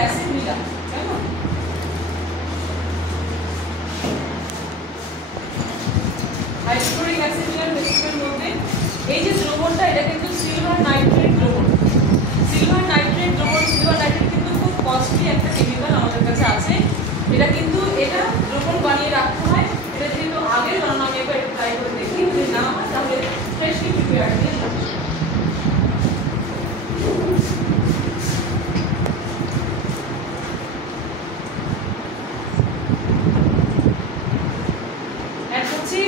Acid নিলাম, তাই না? হাইড্রোক্লোরিক অ্যাসিড নিলাম রেসিপির মধ্যে। এই যে দ্রবণটা এটা কিন্তু সিলভার নাইট্রেট দ্রবণ। সিলভার নাইট্রেট দ্রবণ, সিলভার নাইট্রেট কিন্তু খুব কস্টলি একটা কেমিক্যাল আমাদের কাছে আছে। এটা কিন্তু এটা দ্রবণ বানিয়ে রাখতে হয়। এটা যেহেতু আগে বানানো, আমি একবার ট্রাই করে দেখি, যদি না হয় তাহলে ফ্রেশলি প্রিপেয়ার দিয়ে অ্যাড করছি।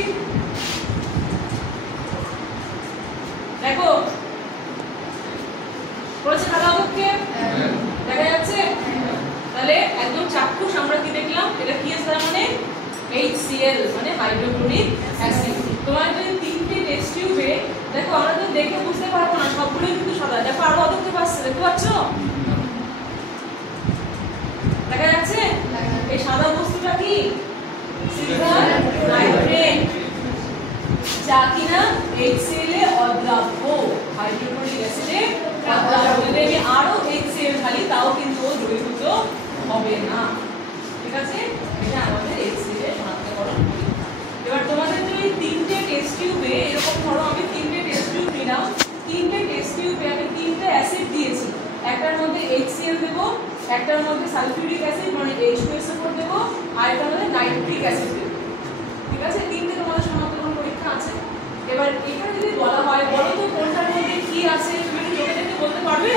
দেখো করেছে সাদা অদক্ষেপ দেখা যাচ্ছে। তাহলে একদম চাক্ষুষ আমরা কি দেখলাম, এটা কি আছে মানে HCl মানে হাইড্রোক্লোরিক অ্যাসিড। তোমার যদি তিনটে টেস্ট টিউবে দেখো, আমরা তো দেখে বুঝতে পারবো না, সবগুলোই কিন্তু সাদা। দেখো আরো অদক্ষেপ আসছে, দেখতে পাচ্ছ? দেখা যাচ্ছে এই সাদা বস্তুটা কি সিলভার নাইট্রেট, যা কিনা HCl এ অদ্রাব্য, হাইড্রোক্লোরিক অ্যাসিডে অদ্রাব্য। যদি আমি আরো HCl ঢালি তাও কিন্তু ও দ্রবীভূত হবে না, ঠিক আছে? এটা আমাদের HCl এর শনাক্তকরণ পরীক্ষা। এবার তোমাদের তো এই তিনটে টেস্ট টিউবে, এরকম ধরো আমি তিনটে টেস্ট টিউব নিলাম, তিনটে টেস্ট টিউবে আমি তিনটে অ্যাসিড দিয়েছি। একটার মধ্যে HCl দেব, একটার মধ্যে সালফিউরিক অ্যাসিড মানে H2SO4 দেব, আর একটার মধ্যে নাইট্রিক অ্যাসিড দেব, ঠিক আছে? তিনটে তোমাদের শনাক্তকরণ পরীক্ষা আছে। এবার এখানে যদি বলা হয় বলো তো কোনটার মধ্যে কি আছে, তুমি কি চোখে দেখে বলতে পারবে?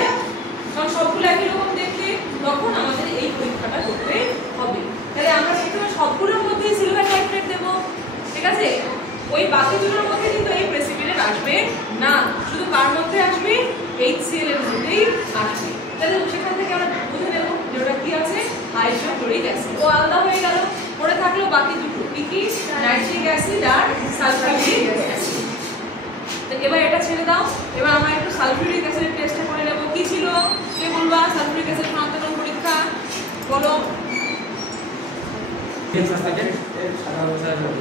কারণ সবগুলো একই রকম দেখতে, তখন আমাদের এই পরীক্ষাটা করতে হবে। তাহলে আমরা প্রথমে সবগুলোর মধ্যেই সিলভার নাইট্রেট দেব, ঠিক আছে? ওই বাকি দুটোর মধ্যে কিন্তু এই প্রেসিপিটেট আসবে না, শুধু কার মধ্যে আসবে? HCl এর মধ্যেই আসবে। তাহলে সেখান থেকে আমরা বুঝে নেব যে ওটা কি আছে, হাইড্রোক্লোরিক অ্যাসিড। ও আলাদা হয়ে গেল, পড়ে থাকলো বাকি দুটো কি কি, নাইট্রিক অ্যাসিড আর সালফিউরিক অ্যাসিড। তো এবার এটা ছেড়ে দাও, এবার আমরা একটু সালফিউরিক অ্যাসিড টেস্ট করে নেব। কি ছিল কে বলবা? সালফিউরিক অ্যাসিড শনাক্তকরণ পরীক্ষা বলো।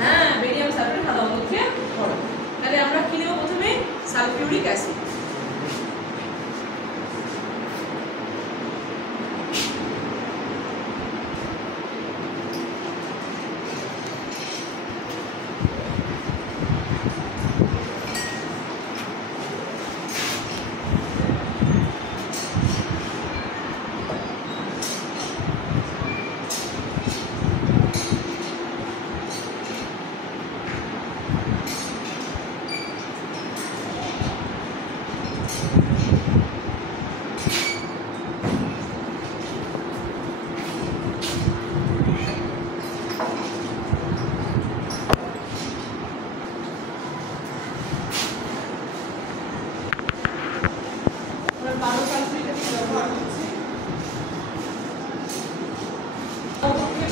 হ্যাঁ, বেরিয়াম সালফেট সাদা অদক্ষেপ পড়ো। তাহলে আমরা কি নেব প্রথমে? Sulphuric acid.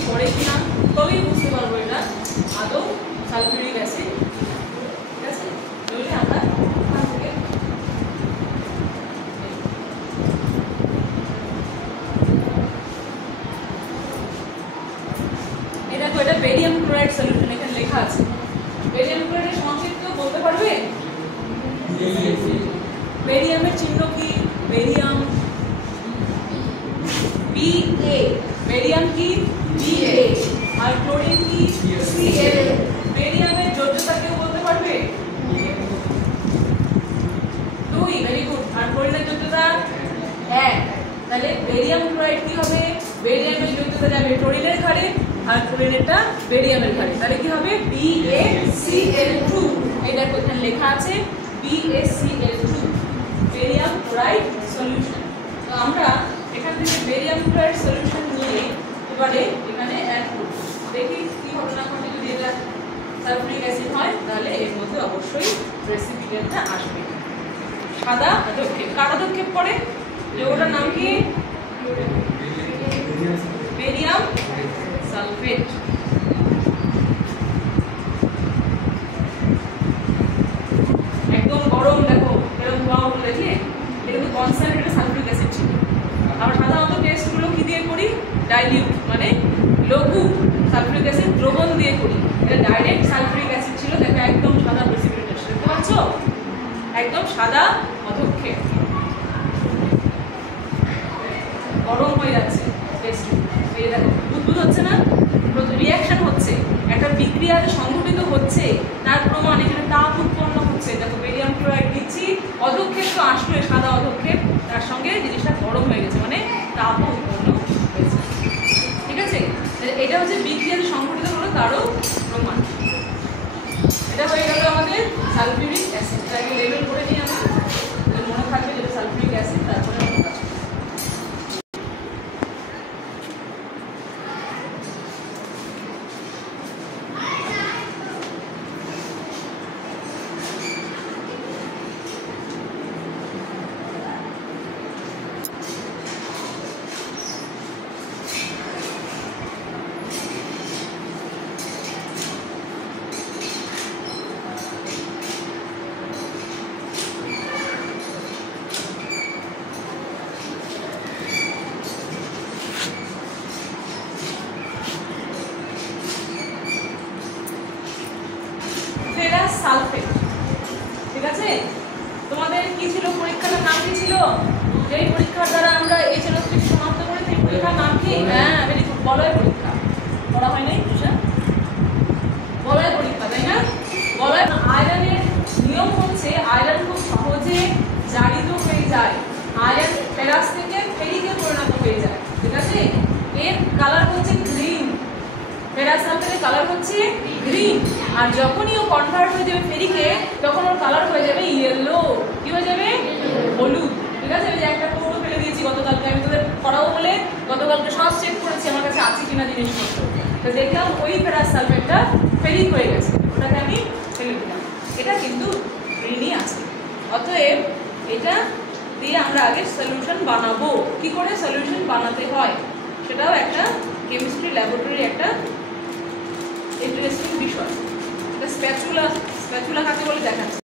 পরে কিনা তবেই বুঝতে পারবো এটা আদৌ সালফিউরিক অ্যাসিড, ঠিক আছে? তাহলে আমরা এখান থেকে এই দেখো, এটা বেরিয়াম ক্লোরাইড সলিউশন, এখানে লেখা আছে। বেরিয়াম ক্লোরাইডের সংক্ষিপ্ত বলতে পারবে? বেরিয়ামের চিহ্ন কি? বেরিয়াম Ba, বেরিয়াম কি? Ba, আর ক্লোরিন কি? Cl। বেরিয়ামের যোজ্যতা কেউ বলতে পারবে? 2, ভেরি গুড। আর ক্লোরিনের যোজ্যতা 1। তাহলে বেরিয়াম ক্লোরাইড কি হবে? বেরিয়ামের যোজ্যতা যাবে ক্লোরিনের ঘাড়ে, আর ক্লোরিনেরটা বেরিয়ামের ঘাড়ে। তাহলে কি হবে? BaCl2। এই দেখো এখানে লেখা আছে BaCl2, বেরিয়াম ক্লোরাইড সলিউশন। তো আমরা এখান থেকে বেরিয়াম ক্লোরাইড সলিউশন নিয়ে এবারে এখানে অ্যাড করব। দেখি কি ঘটনা ঘটে। যদি এটা সালফিউরিক অ্যাসিড হয় তাহলে এর মধ্যে অবশ্যই প্রেসিপিটেটটা আসবে। সাদা অদক্ষেপ, কার অদক্ষেপ পড়ে? যৌগটার নাম কি? Barium sulphate. একদম গরম, দেখো এরকম ধোঁয়া উঠে, দেখলে এটা কিন্তু কনসেন্ট্রেটেড সালফিউরিক অ্যাসিড ছিল। আমরা সাধারণত টেস্টগুলো কি দিয়ে করি? ডাইলিউট মানে লঘু সালফিউরিক অ্যাসিড দ্রবণ দিয়ে করি। এটা ডাইরেক্ট সালফিউরিক অ্যাসিড ছিল, দেখো একদম সাদা প্রেসিপিটেট, দেখতে পাচ্ছ? একদম সাদা অদক্ষেপ, গরম হয়ে যাচ্ছে। অধক্ষেপ তো আসলো, সাদা অধক্ষেপ, তার সঙ্গে জিনিসটা গরম হয়ে গেছে, মানে তাপও উৎপন্ন হয়েছে। ঠিক আছে, এটা হচ্ছে বিক্রিয়া সংঘটিত হলো তারও প্রমাণ। এটা হয়ে গেল আমাদের সালফিউরিক অ্যাসিড। এটাকে লেবেল করে নিই আমরা, মনে থাকবে যেটা সালফিউরিক অ্যাসিড। তারপরে ফেরাস সালফেট। ঠিক আছে, তোমাদের কি ছিল পরীক্ষাটার নাম কি ছিল? যেই পরীক্ষার দ্বারা আমরা এই চ্যাপ্টারটি সমাপ্ত করি সেই পরীক্ষার নাম কি? হ্যাঁ, ভেরি গুড, বলয় পরীক্ষা। বলা হয় নাই তুষা? বলয় পরীক্ষা, তাই না? বলয় আয়রনের নিয়ম হচ্ছে আয়রন খুব সহজে জারিত হয়ে যায়, আয়রন ফেরাস থেকে ফেরিকে পরিণত হয়ে যায়। ঠিক আছে, এর কালার হচ্ছে গ্রিন, ফেরাস সালফেটের কালার হচ্ছে গ্রিন। আর যখনই ও কনভার্ট হয়ে যাবে ফেরিকে, তখন ওর কালার হয়ে যাবে ইয়েলো। কি হয়ে যাবে? হলুদ। ঠিক আছে, ওই যে একটা কৌটো ফেলে দিয়েছি গতকালকে, আমি তোদের পড়াবো বলে গতকালকে সব চেক করেছি আমার কাছে আছে কিনা জিনিসপত্র, তো দেখলাম ওই ফেরাস সালফেটটা ফেরিক হয়ে গেছে, ওটাকে আমি ফেলে দিলাম। এটা কিন্তু গ্রিনই আছে। অতএব এটা দিয়ে আমরা আগে সলিউশন বানাবো। কি করে সলিউশন বানাতে হয় সেটাও একটা কেমিস্ট্রি ল্যাবরেটরি একটা ইন্টারেস্টিং বিষয়। স্প্যাচুলা কাকে বলে দেখাচ্ছে।